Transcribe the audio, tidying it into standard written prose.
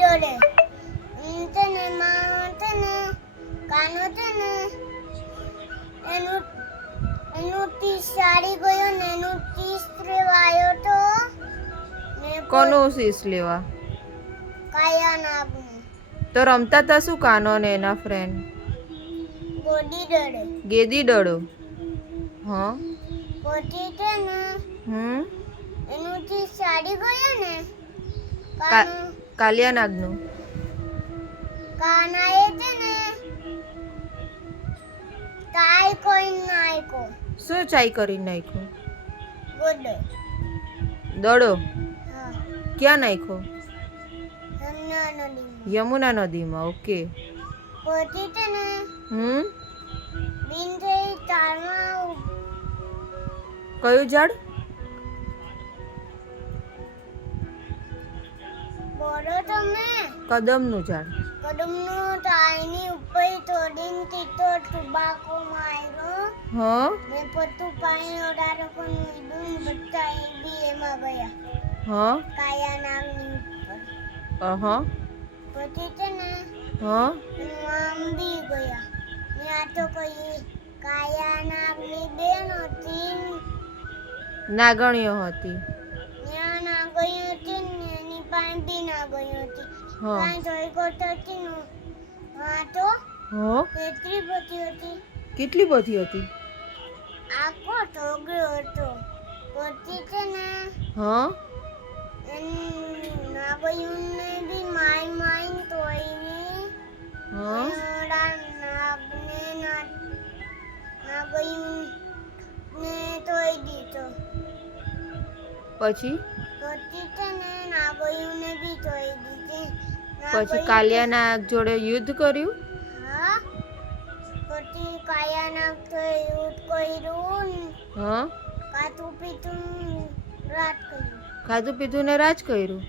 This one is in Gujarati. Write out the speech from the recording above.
ડોરે તને માં તને કાનો તને એનું એનું 30 સાડી ગયો ને એનું 30 રેવાયો તો ને કોનો શીશ લેવા? કાયા નાગનું તો રમતા હતા શું કાનો ને એના ફ્રેન્ડ? ગોડી ડોરે ગેદી દડો. હા. પછી છે ને એનું 30 સાડી ગયો ને કાનો કાલિયા નાગનું. કાનાએ છે ને તાઈ કોઈ નાયકો શું ચાઈ કરી નાખ્યું? ગોડો દડો હા ક્યાં નાખ્યો? હમણાં નદીમાં યમુના નદીમાં. ઓકે. પછી છે ને બિન થઈ તારમાં કયું ઝાડ? બોલો તમે કદમનું ઝાડ. કદમનું તાઈની ઉપર થોડીને તીતો ટુબાકો માર્યો હા. ને પતું પાણી ઓડારો કોનું ઈડું બધા એ બી એમાં ગયા હા. કાયા નામની ઉપર હા. પછી છે ને હા. આમ બી ગયા ને આ તો કોઈ કાયા નાગની બેન હતી નાગણીઓ હતી. ત્યાં ના ગઈ હતી ને એની પાસે બી ના ગઈ હતી હા. કાંઈ જોઈ ગોત હતી ને હા તો હા. કેટલી બધી હતી કેટલી બધી હતી? આખો ઢોગળો હતો પછી છે ને હા. નાગયુને બી માઈ તોયની હા. નાગને નાગયુને તોય દીધો પછી છે ને નાગયુને બી તોય દીધી પછી કાલિયા નાગ જોડે યુદ્ધ કર્યું. હા પછી કાયા નાગ તો યુદ્ધ કર્યું હા. કાતું પીતું રાત કર્યું ખાધું પીધું ને રાજ કર્યું.